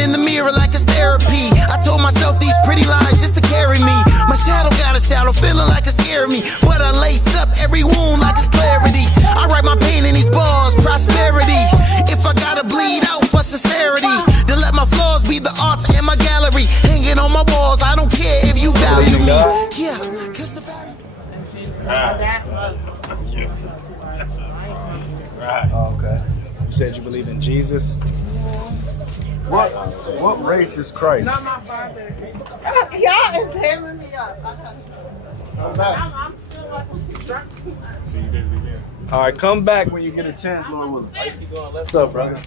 in the mirror like it's therapy. I told myself these pretty lines just to carry me. My shadow got a shadow, feeling like it scared me. But I lace up every wound like it's clarity. I write my pain in these bars, prosperity. If I gotta bleed out for sincerity, then let my flaws be the art in my gallery. Hanging on my walls, I don't care if you value me. Yeah, cause the value. Right. Oh, okay. You said you believe in Jesus. What race is Christ? Not my father. Y'all is hamming me up. I'm still like construction. So you did it again. All right, come back when you get a chance, Lord willing. What's up, brother?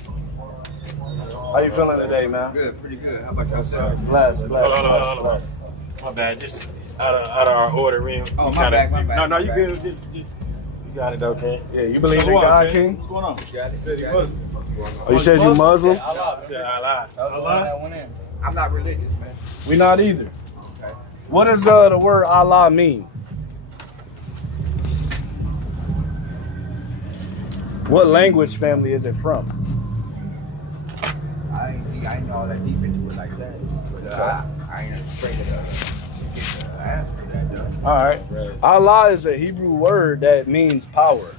How you feeling today, man? Good, pretty good. How about yourself? Blessed. Hold on. My bad. Just out of our order, Rim. Oh, my bad. No, you good. Just you got it, okay? Yeah, you believe in God, King? What's going on? Got it. Oh, you said you Muslim? I said Allah. Allah? I'm not religious, man. We not either. Okay. What does the word Allah mean? What language family is it from? I ain't all that deep into it like that. But I ain't afraid to get the answer to that, though. All right. Allah is a Hebrew word that means power.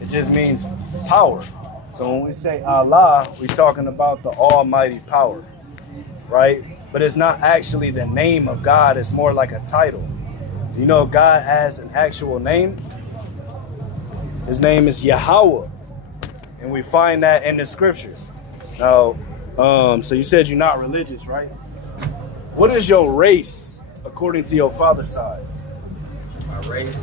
It just means power. So when we say Allah, we're talking about the almighty power, right? But it's not actually the name of God. It's more like a title. You know, God has an actual name. His name is Yahweh. And we find that in the scriptures. Now, so you said you're not religious, right? What is your race according to your father's side? My race.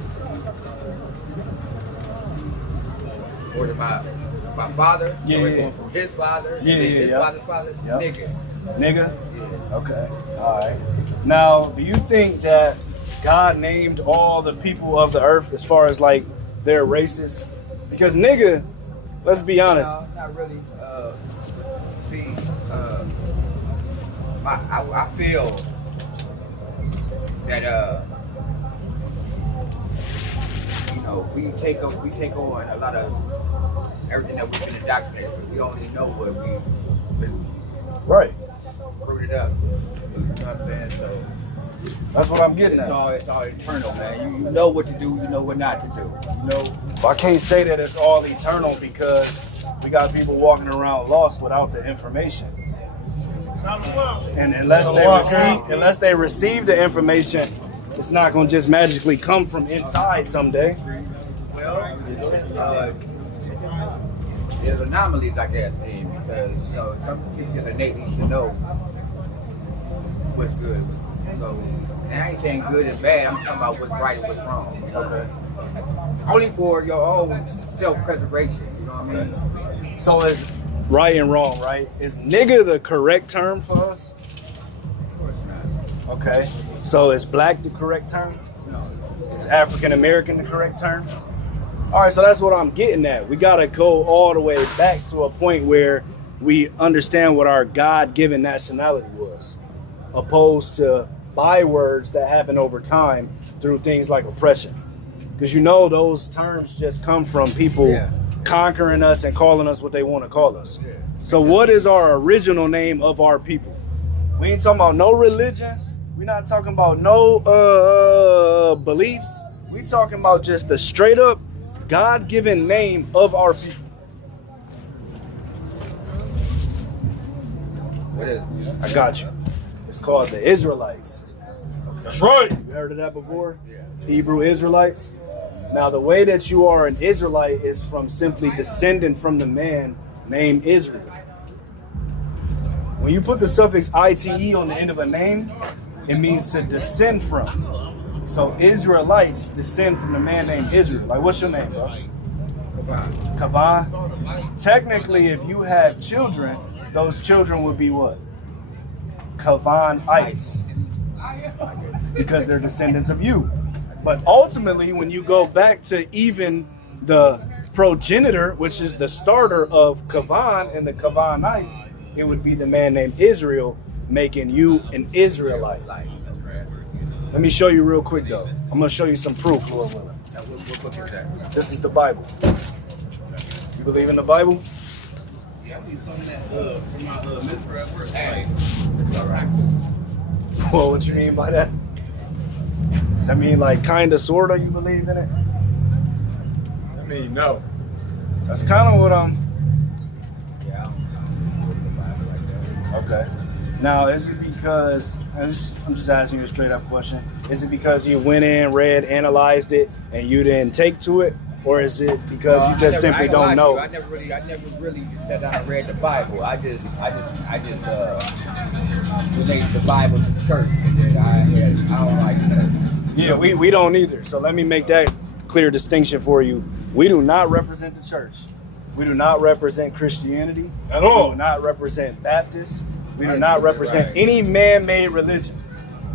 Or my father. Yeah, so yeah. Going from his father. Yeah, his yeah. father's father. Yep. Nigga. Nigga? Yeah. Okay. All right. Now, do you think that God named all the people of the earth as far as like their races? Because nigga, let's be honest. No, not really. See, I feel that you know, we take on a lot of everything that we've been indoctrinated with. We only know what we've been Right. rooted up. You know what I'm saying? So That's what I'm getting it's at. all eternal, man. You know what to do, you know what not to do. You know. I can't say that it's all eternal because we got people walking around lost without the information. And unless they receive the information, it's not going to just magically come from inside someday. Well, there's anomalies, I guess, Dean, because you know some people just innately should know what's good. So, and I ain't saying good and bad. I'm talking about what's right and what's wrong. Okay. Only for your own self-preservation. You know what I mean? So is right and wrong, right? Is nigga the correct term for us? Of course not. Okay. So is black the correct term? No. Is African American the correct term? All right, so that's what I'm getting at. We got to go all the way back to a point where we understand what our God-given nationality was, opposed to bywords that happen over time through things like oppression. Because you know those terms just come from people conquering us and calling us what they want to call us. Yeah. So what is our original name of our people? We ain't talking about no religion. We're not talking about no beliefs. We talking about just the straight up God-given name of our people. What is it? I got you. It's called the Israelites. That's right. You heard of that before? Yeah. Hebrew Israelites. Now, the way that you are an Israelite is from simply descending from the man named Israel. When you put the suffix ite on the end of a name, it means to descend from. So Israelites descend from the man named Israel. Like, what's your name, bro? Kavan. Technically, if you have children, those children would be what? Kavanites. Because they're descendants of you. But ultimately, when you go back to even the progenitor, which is the starter of Kavan and the Kavanites, it would be the man named Israel, making you an Israelite. Let me show you real quick, though. I'm going to show you some proof, Lord willing. What book is that? This is the Bible. You believe in the Bible? Yeah, I need some of that for my mentor at work. Hey, it's all right. Well, what you mean by that? I mean, like, kind of, sort of, you believe in it? I mean, no. That's kind of what I'm... Yeah, I don't read the Bible like that. Okay. Now, is it because... I'm just asking you a straight-up question. Is it because you went in, read, analyzed it, and you didn't take to it? Or is it because you just simply don't know? I never really sat down and read the Bible. I just related the Bible to church, and then I don't like church. Yeah, we don't either. So let me make that clear distinction for you. We do not represent the church. We do not represent Christianity At all. We do not represent Baptists. We do not represent any man-made religion.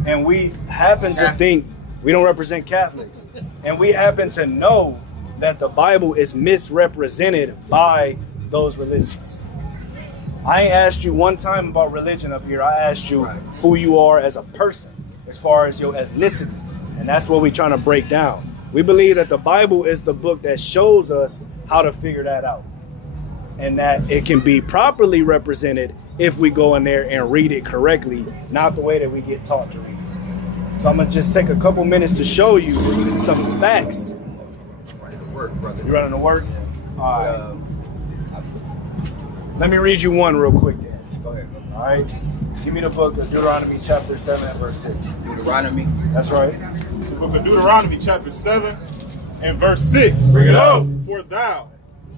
And we happen to think we don't represent Catholics. And we happen to know that the Bible is misrepresented by those religions. I ain't asked you one time about religion up here. I asked you who you are as a person, as far as your ethnicity. And that's what we're trying to break down. We believe that the Bible is the book that shows us how to figure that out. And that it can be properly represented if we go in there and read it correctly, not the way that we get taught to read it. So I'm gonna just take a couple minutes to show you some facts. Running to work, brother. You running to work? All right. Let me read you one real quick then. Go ahead. All right. Give me the book of Deuteronomy chapter 7 and verse 6. Deuteronomy. That's right. It's the book of Deuteronomy, chapter 7 and verse 6. Bring it up. For thou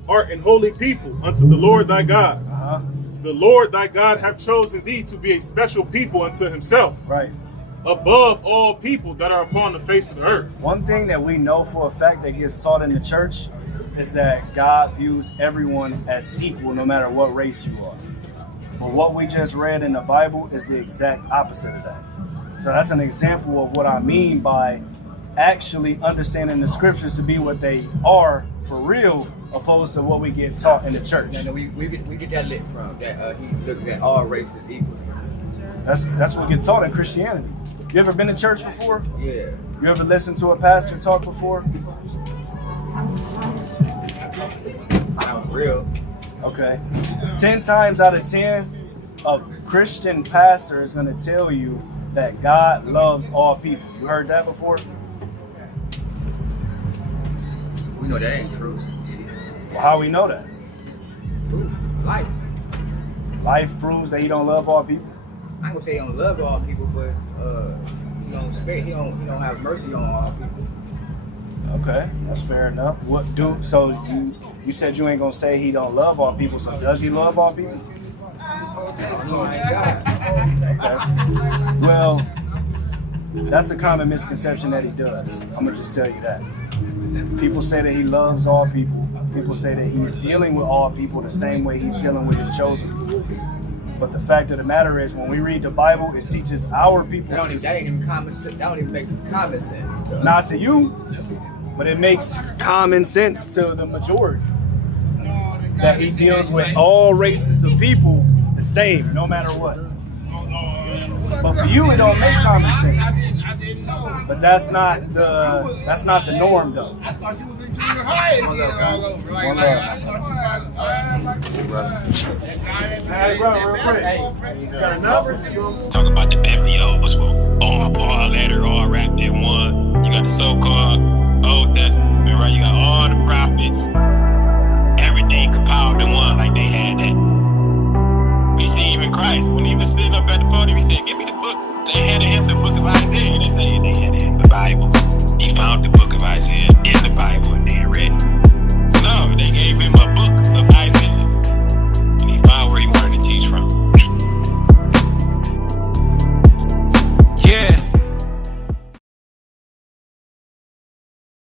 art an holy people unto the Lord thy God. Uh-huh. The Lord thy God hath chosen thee to be a special people unto himself, Right. above all people that are upon the face of the earth. One thing that we know for a fact that gets taught in the church is that God views everyone as equal no matter what race you are. But what we just read in the Bible is the exact opposite of that. So that's an example of what I mean by actually understanding the scriptures to be what they are for real, opposed to what we get taught in the church. No, we get that lit from that he looks at all races equal. That's what we get taught in Christianity. You ever been to church before? Yeah. You ever listened to a pastor talk before? Not real. Okay. 10 times out of 10, a Christian pastor is going to tell you that God loves all people. You heard that before? We know that ain't true. Well, how we know that? Life. Life proves that he don't love all people. I ain't gonna say he don't love all people, but he don't have mercy on all people. Okay, that's fair enough. So you said you ain't gonna say he don't love all people, so does he love all people? No, I ain't got it. Okay. Well, that's a common misconception that he does. I'm gonna just tell you that. People say that he loves all people. People say that he's dealing with all people the same way he's dealing with his chosen people. But the fact of the matter is, when we read the Bible, it teaches our people. That ain't even common sense. That don't even make common sense. Though. Not to you, but it makes common sense to the majority. That he deals with all races of people the same, no matter what. But for you, it don't make common sense. But that's not the norm, though. I thought you was in junior high and did it all over. I thought you Hey, bro, real quick. You got a number? Talk about the biblios, all Paul letter, all wrapped in one. You got the so-called Old Testament, right? You got all the prophets, everything compiled in one, like they had that. We see even Christ, when he was sitting up at the podium, he said, "Give me the book." They handed him the book of Isaiah. They say they handed him the Bible. He found the book of Isaiah in the Bible and then read it. No, they gave him a book of